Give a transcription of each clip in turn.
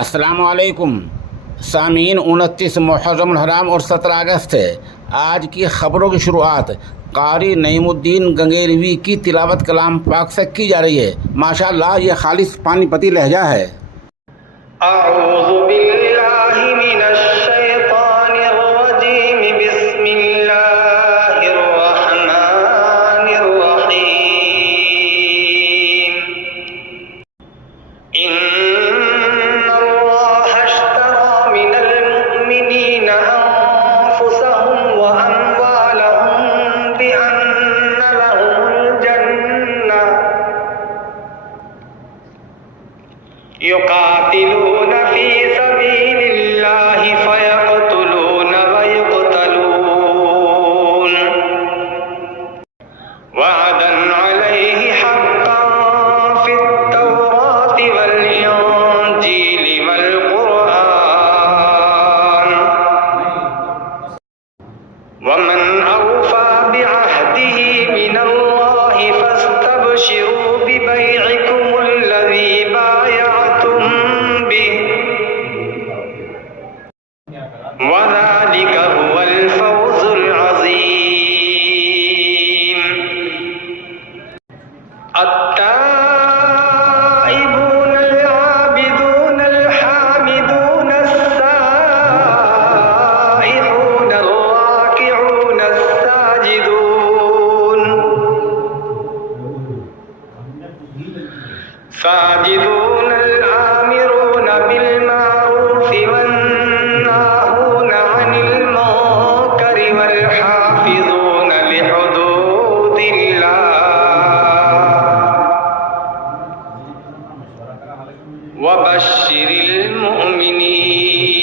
अस्सलामुअलैकुम सामीन। 29 मुहर्रम हराम और 17 अगस्त है। आज की ख़बरों की शुरुआत कारी नईमुद्दीन गंगेरवी की तिलावत कलाम पाक से की जा रही है। माशाअल्लाह, ये खालिस पानीपती लहजा है। युकातिलून फी सबीलिल्लाहि फयक़तुलून व युक़तलून वअदन अलैहि हक़्क़न फित-तौराति वल इंजीलि वल क़ुरआन वमन औफ़ा बिअहदिही मिनल्लाहि फस्तबशिरू बिबैइकुमुल्लज़ी वज़ालिक हुवल फ़ौज़ुल अज़ीम। अत्ताइबून अल-आबिदून अल-हामिदून अस्साइहून अर्राकिऊन अस्साजिदून साजिदून अल-आमिरून बिल-मारूफ़ि वन्नाहून अनिल मुनकरि वल-हाफ़िज़ून लिहुदूदिल्लाह वबश्शिरिल मुअमिनीन।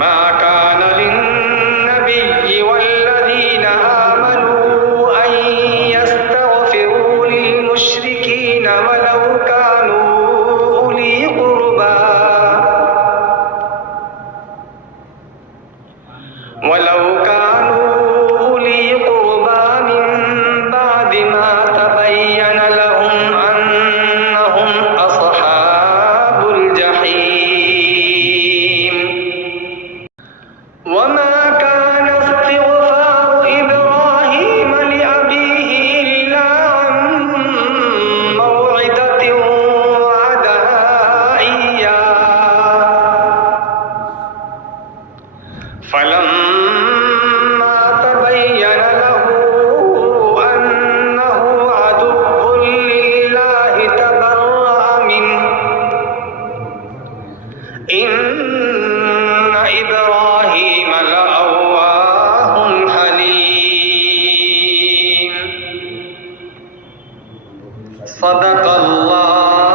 मा कान लिन-नबिय्यि वल्लज़ीना आमनू अन यस्तग़फिरू लिल-मुश्रिकीन वलौ कानू उली क़ुर्बा मिन बादि मा तबय्यन लहुम अन्नहुम अस्हाबुल जहीम। वमा कान इस्तिग़फ़ारु इब्राहीम लिअबीहि इल्ला अन मौዒदतिन वअदहा इय्याह फलम्मा तबय्यन लहू अन्नहु अदुव्वुन लिल्लाहि तबर्रअ मिन्हु इन्न इब्राहीम लअव्वाहुन हलीम। सदक़ल्लाह